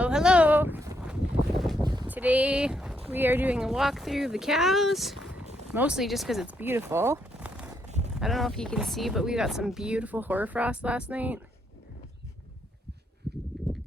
Hello, hello. Today we are doing a walk through the cows, mostly just because it's beautiful. I don't know if you can see, but we got some beautiful hoarfrost last night.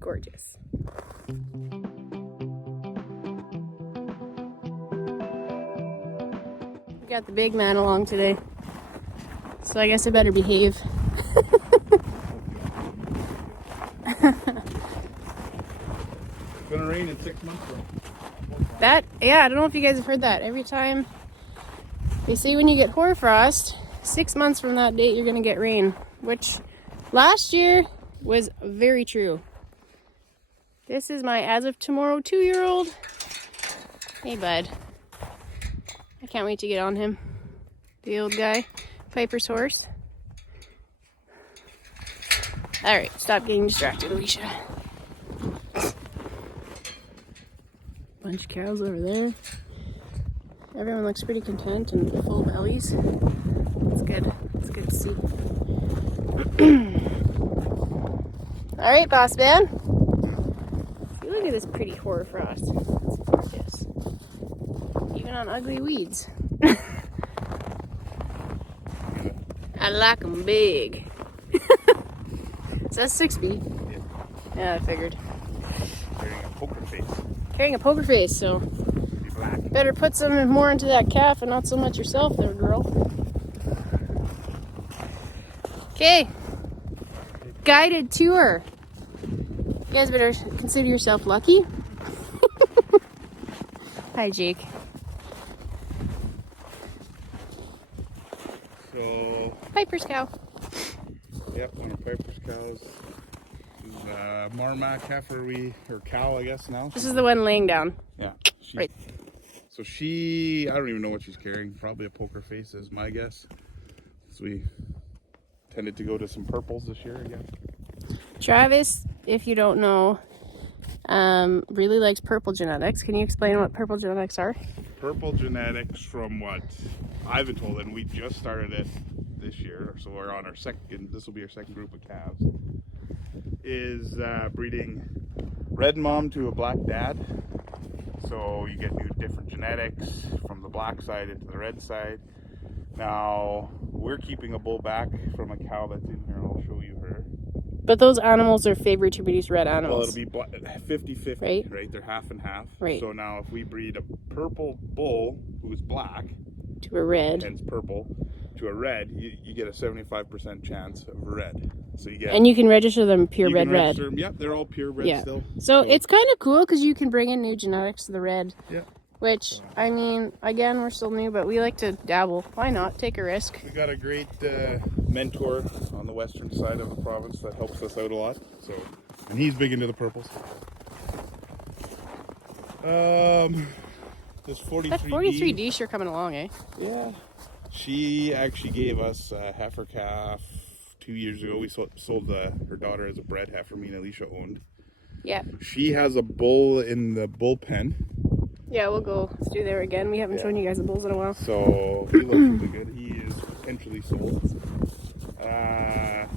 Gorgeous. We got the big man along today, so I guess I better behave. It's gonna rain in 6 months. Yeah, I don't know if you guys have heard that. Every time they say when you get hoarfrost, 6 months from that date you're gonna get rain, which last year was very true. This is my as of tomorrow 2-year-old. Hey bud, I can't wait to get on him. The old guy, Piper's horse. All right, stop getting distracted, Alicia. Bunch of cows over there. Everyone looks pretty content and full bellies. It's good. It's good to see. All right, boss man. See, look at this pretty hoarfrost. It's gorgeous. Even on ugly weeds. I like them big. Is that 6 feet? Yeah, I figured. Carrying a poker face. Carrying a poker face, so Be black. better put some more into that calf and not so much yourself there, girl. Okay. Guided tour. You guys better consider yourself lucky. Hi, Jake. So, Piper's cow. yep, one of Piper's cows. This is Marmac heifer, or cow, I guess now. This is the one laying down. Yeah. Right. So I don't even know what she's carrying. Probably a poker face is my guess. So we tended to go to some purples this year again. Travis, if you don't know, really likes purple genetics. Can you explain what purple genetics are? Purple genetics, from what I've been told, and we just started it this year, so we're on our second, this will be our second group of calves, is breeding red mom to a black dad. So you get different genetics from the black side into the red side. Now we're keeping a bull back from a cow that's in here, and I'll show you her. But those animals are favored to produce red animals. Well, it'll be 50-50, right? They're half and half. Right. So now if we breed a purple bull who's black to a red, hence purple, to a red, you get a 75% chance of red. So you get, and you can register them pure red. Them, yeah, they're all pure red still. So it's kind of cool because you can bring in new genetics to the red. Yeah. Which, I mean, again, we're still new, but we like to dabble. Why not? Take a risk. We got a great mentor on the western side of the province that helps us out a lot. So, and he's big into the purples. This 43D. That 43D sure coming along, eh? Yeah. She actually gave us a heifer calf 2 years ago. We sold her daughter as a bred heifer, me and Alicia owned. Yeah. She has a bull in the bullpen. Yeah, we'll go through there again. We haven't shown you guys the bulls in a while. So he looks really good. He is potentially sold. Can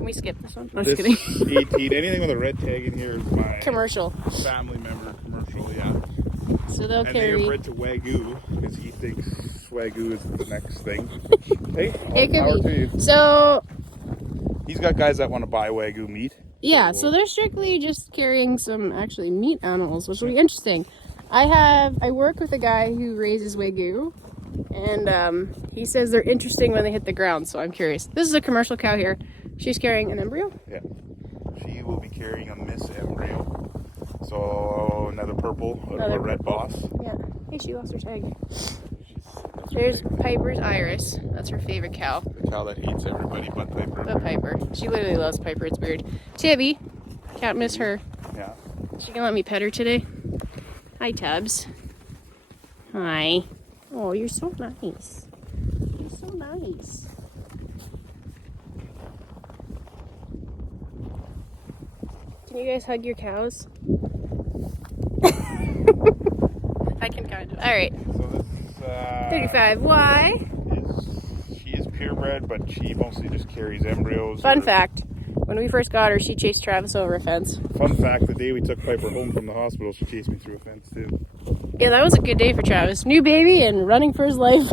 we skip this one? No, This just kidding. 18. Anything with a red tag in here is my Commercial. family member commercial, yeah. So they'll And carry. they are bred to Wagyu because he thinks Wagyu is the next thing. Hey, It all could power to you. be. So He's got guys that want to buy Wagyu meat. yeah, so they're strictly just carrying some actually meat animals, which will be interesting. I work with a guy who raises Wagyu, and he says they're interesting when they hit the ground, so I'm curious. This is a commercial cow here. She's carrying an embryo? Yeah. She will be carrying a Miss embryo. So another purple, a red boss. Yeah. Hey, she lost her tag. There's Piper's Iris. That's her favorite cow. The cow that hates everybody but Piper. But Piper. She literally loves Piper. It's weird. Tibby. Can't miss her. Yeah. She can let me pet her today. Hi, Tubbs. Hi. Oh, you're so nice. You're so nice. Can you guys hug your cows? I can kind of. All right. So this 35. Why? she is purebred, but she mostly just carries embryos. Fun fact. When we first got her, she chased Travis over a fence. Fun fact, the day we took Piper home from the hospital, she chased me through a fence too. Yeah, that was a good day for Travis. New baby and running for his life.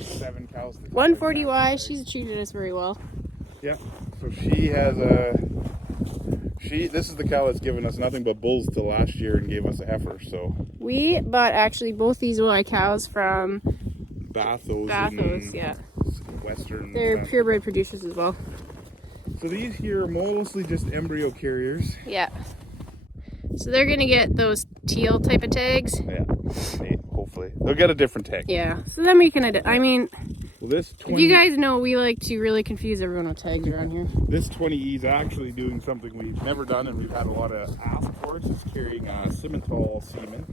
7 cows. 140Y, she's treated us very well. Yeah, so she has this is the cow that's given us nothing but bulls till last year and gave us a heifer, so. We bought actually both these Y cows from Bathos, yeah. Western. They're purebred producers as well. So these here are mostly just embryo carriers. Yeah. So they're gonna get those teal type of tags. Yeah, hopefully. They'll get a different tag. Yeah, so then we can, I mean, well, this 20, if you guys know, we like to really confuse everyone with tags around here. This 20E is actually doing something we've never done and we've had a lot of ask for it. It's carrying Simmental semen.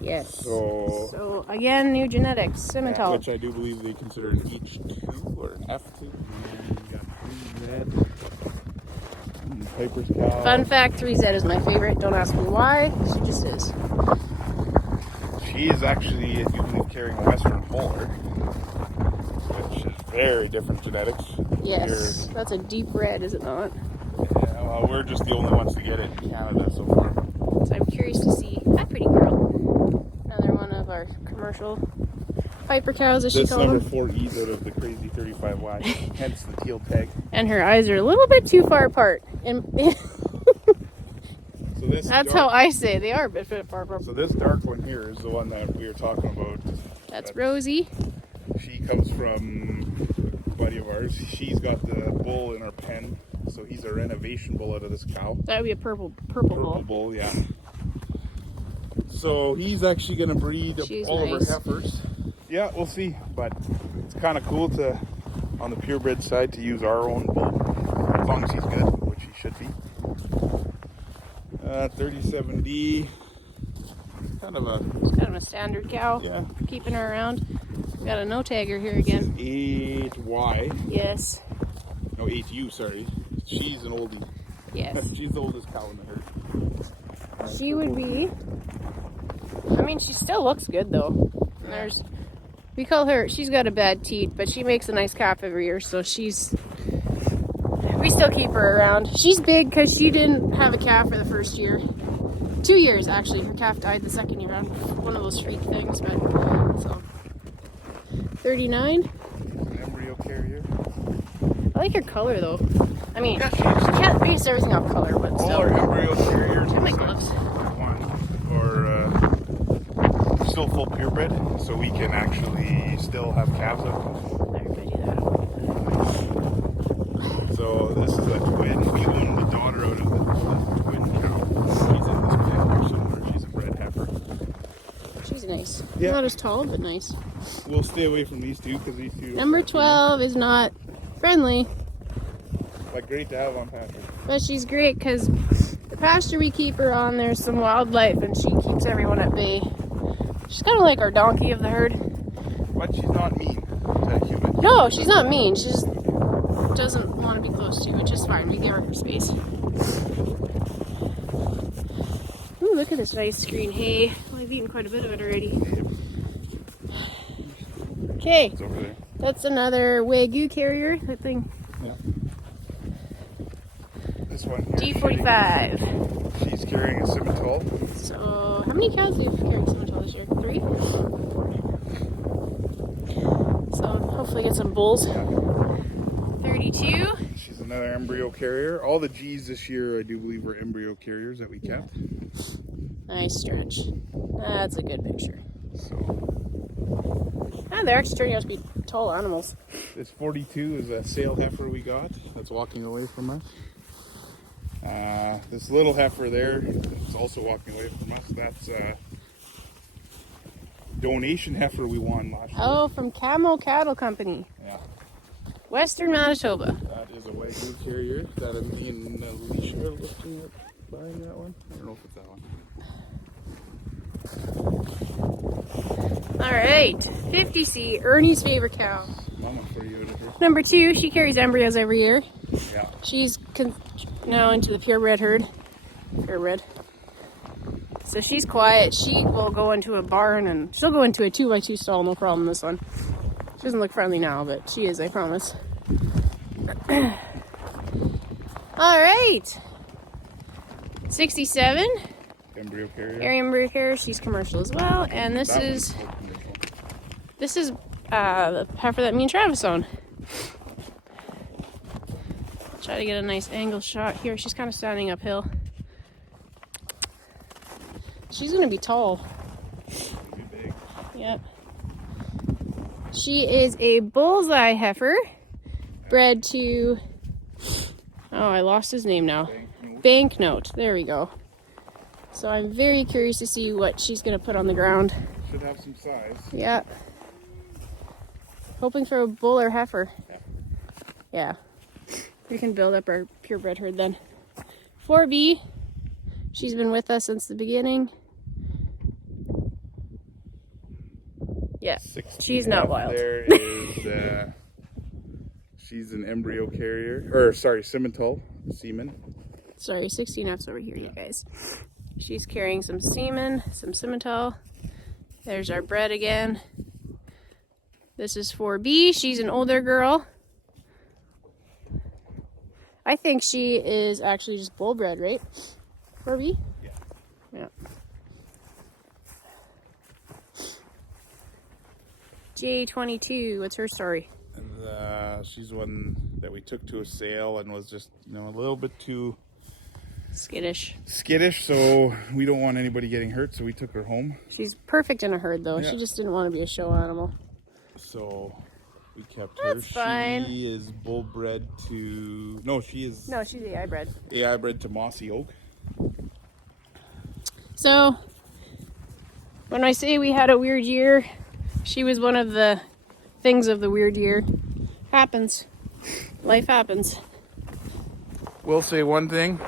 Yes. So again, new genetics, Simmental. which I do believe they consider an H2 or an F2. And we got 3Z. Piper's cow. Fun fact, 3Z is my favorite. Don't ask me why, she just is. She is actually, you believe, carrying a Western Hauler, which is very different genetics. Yes, that's a deep red, is it not? Yeah, well, we're just the only ones to get it in Canada so far. So I'm curious to see that pretty girl. Another one of our commercial Piper cows, as she This calls number them. 4E's out of the crazy 35Y, hence the teal tag. And her eyes are a little bit too far apart. And So this that's dark, how I say they are a bit far apart. So this dark one here is the one that we were talking about. That's Rosie. She comes from a buddy of ours. She's got the bull in her pen, so he's a renovation bull out of this cow. That would be a purple Purple bull, yeah. So he's actually going to breed all nice. of her heifers. Yeah, we'll see, but it's kind of cool to, on the purebred side, to use our own bull, as long as he's good, which he should be. 37D, kind of a standard cow. Yeah. Keeping her around. We got a no tagger here again. 8Y. Yes. No, 8U, sorry. She's an oldie. Yes. She's the oldest cow in the herd. She would be. I mean, she still looks good though. And we call her, she's got a bad teat, but she makes a nice calf every year, so we still keep her around. She's big because she didn't have a calf for the first year. 2 years actually. Her calf died the second year on one of those freak things, but so 39. Embryo carrier. I like her color though. I mean, Yeah, you can't base everything off color, but all still. our embryo carriers. And my gloves. Or still full purebred, so we can actually still have calves out. There, could I do that? So this is a twin. We own the daughter out of the twin cow. She's in this pen here somewhere. She's a bred heifer. She's nice. Yeah. Not as tall, but nice. We'll stay away from these two because these two. Number 12 is not friendly, Like great to have on pasture. but she's great because the pasture we keep her on, there's some wildlife and she keeps everyone at bay. She's kind of like our donkey of the herd. But she's not mean to humans. No, she's not mean. She just doesn't want to be close to, which is fine. We give her space. Ooh, look at this nice green hay. Well, I've eaten quite a bit of it already. Okay, It's over there. that's another Wagyu carrier. That thing. Yeah. This one here. D45. She's carrying a Simmental. So, how many cows do you carry Simmental this year? 3? So, hopefully get some bulls. 32. She's another embryo carrier. All the G's this year, I do believe, are embryo carriers that we kept. Nice stretch. That's a good picture. So Ah, they're actually turning out to be tall animals. this 42 is a sale heifer we got that's walking away from us. This little heifer there is also walking away from us. That's a donation heifer we won last year. Oh, from Camo Cattle Company, Yeah. Western Manitoba. That is a Wagyu carrier that me and Alicia are looking at buying that one. I don't know if it's that one. All right, 50C, Ernie's favorite cow. Mama for you to her. Number 2, she carries embryos every year. Yeah. She's now into the purebred herd. Purebred. So she's quiet. She will go into a barn and she'll go into a 2x2 stall, no problem. This one. She doesn't look friendly now, but she is, I promise. All right. 67. Embryo carrier. Embryo carrier. She's commercial as well. And this That is one's commercial. the heifer that me and Travis own. Try to get a nice angle shot here. She's kind of standing uphill. She's gonna be tall. Be big. Yep. She is a bullseye heifer, bred to, oh, I lost his name now. Banknote. There we go. So I'm very curious to see what she's gonna put on the ground. Should have some size. Yeah. Hoping for a bull or heifer. Yeah. We can build up our purebred herd then. 4B. She's been with us since the beginning. Yeah. She's not wild. There is, she's an embryo carrier, or sorry, Simmental semen. Sorry, 16F's over here, you guys. She's carrying some semen, some Simmental. There's our bred again. This is 4B. She's an older girl. I think she is actually just bull bred, right? 4B? Yeah. Yeah. J22, what's her story? And, she's one that we took to a sale and was just, you know, a little bit too Skittish. So we don't want anybody getting hurt, so we took her home. She's perfect in a herd, though. Yeah. She just didn't want to be a show animal. So we kept her. That's fine. She is bull bred to... No, she is... No, she's AI bred. AI bred to Mossy Oak. So, when I say we had a weird year, she was one of the things of the weird year. Happens. Life happens. We'll say one thing.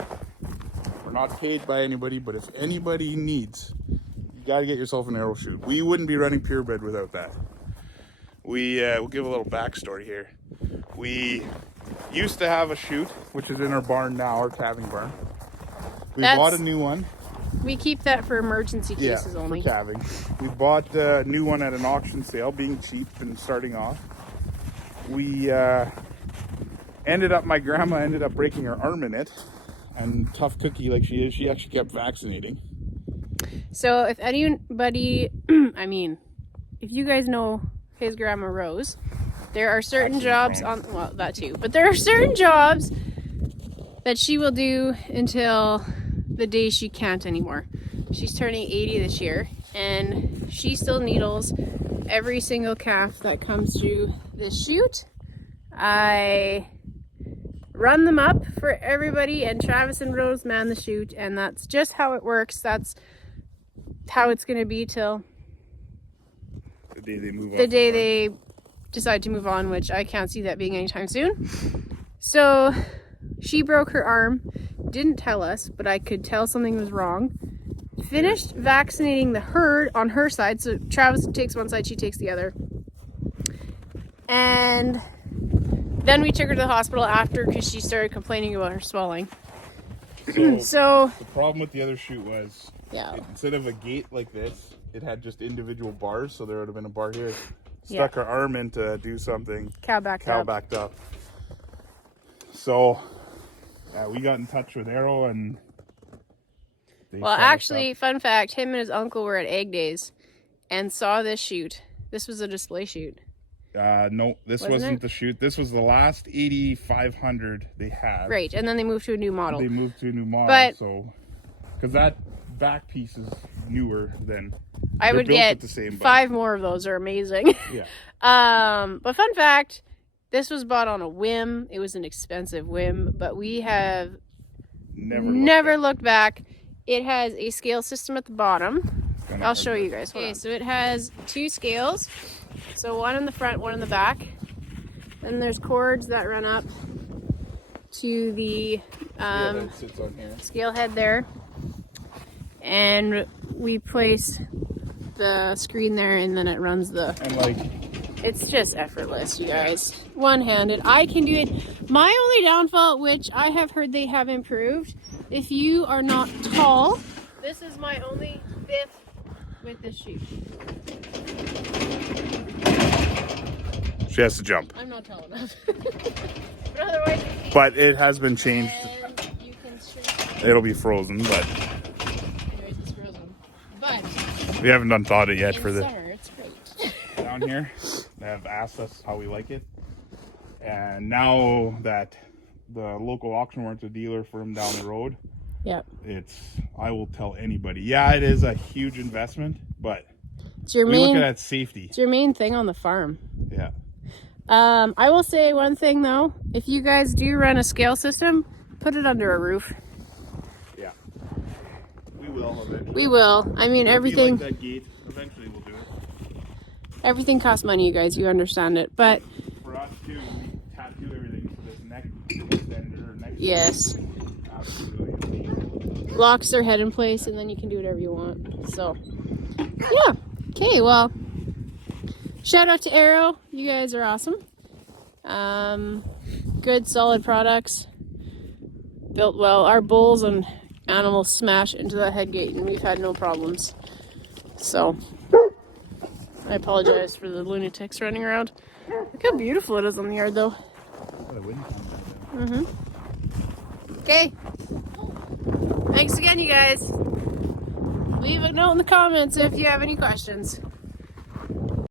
We're not paid by anybody, but if anybody needs, you gotta get yourself an arrow chute. We wouldn't be running purebred without that. We'll give a little backstory here. We used to have a chute, which is in our barn now, our calving barn. We bought a new one. We keep that for emergency cases only. For calving. We bought a new one at an auction sale, being cheap and starting off. We my grandma ended up breaking her arm in it, and tough cookie like she is, she actually kept vaccinating. So if anybody, I mean, if you guys know his grandma Rose, there are certain jobs on, well, that too, but there are certain jobs that she will do until the day she can't anymore. She's turning 80 this year, and she still needles every single calf that comes through this chute. I run them up for everybody, and Travis and Rose man the chute, and that's just how it works. That's how it's going to be till The day they move on. the day they decide to move on, which I can't see that being anytime soon. So she broke her arm, didn't tell us, but I could tell something was wrong. Finished vaccinating the herd on her side, so Travis takes one side, she takes the other. And then we took her to the hospital after because she started complaining about her swelling. So the problem with the other chute was, yeah, instead of a gate like this, it had just individual bars, so there would have been a bar here. Stuck her arm in to do something. Cow backed up. So we got in touch with Arrow, and well, actually, fun fact, him and his uncle were at Egg Days and saw this chute. This was a display chute. No, this wasn't the chute. This was the last 8500 they had. Right, and then they moved to a new model. They moved to a new model, but, so because that back piece is newer than. I would get 5 more of those. Are amazing. Yeah. But fun fact, this was bought on a whim. It was an expensive whim, but we have never looked back. It has a scale system at the bottom. I'll show you guys. Okay, so it has 2 scales. So one in the front, one in the back. Then there's cords that run up to the scale head there. And we place the screen there, and then it runs the... And it's just effortless, you guys. One-handed. I can do it. My only downfall, which I have heard they have improved, if you are not tall, this is my only biff with this chute. She has to jump. I'm not tall enough. But otherwise... But it has been changed it'll be frozen, but Anyways, it's frozen. But we haven't done thawed it yet in for the summer, it's great. down here. They have asked us how we like it, and now that the local auction warrant's a dealer for him down the road, Yep. I will tell anybody. Yeah, it is a huge investment, but It's your we look main. at safety. It's your main thing on the farm. Yeah. I will say one thing though. If you guys do run a scale system, put it under a roof. Yeah. We will eventually. We will. I mean, everything. Like that gate. Eventually, we'll do it. Everything costs money, you guys. You understand it, but For us too, we tattoo everything for this neck extender. Neck yes, absolutely. locks their head in place, and then you can do whatever you want. So, yeah. Okay. Well, shout out to Arrow. You guys are awesome. Good, solid products. Built well. Our bulls and animals smash into that head gate, and we've had no problems. So, I apologize for the lunatics running around. Look how beautiful it is on the yard, though. Okay. Thanks again, you guys. Leave a note in the comments if you have any questions.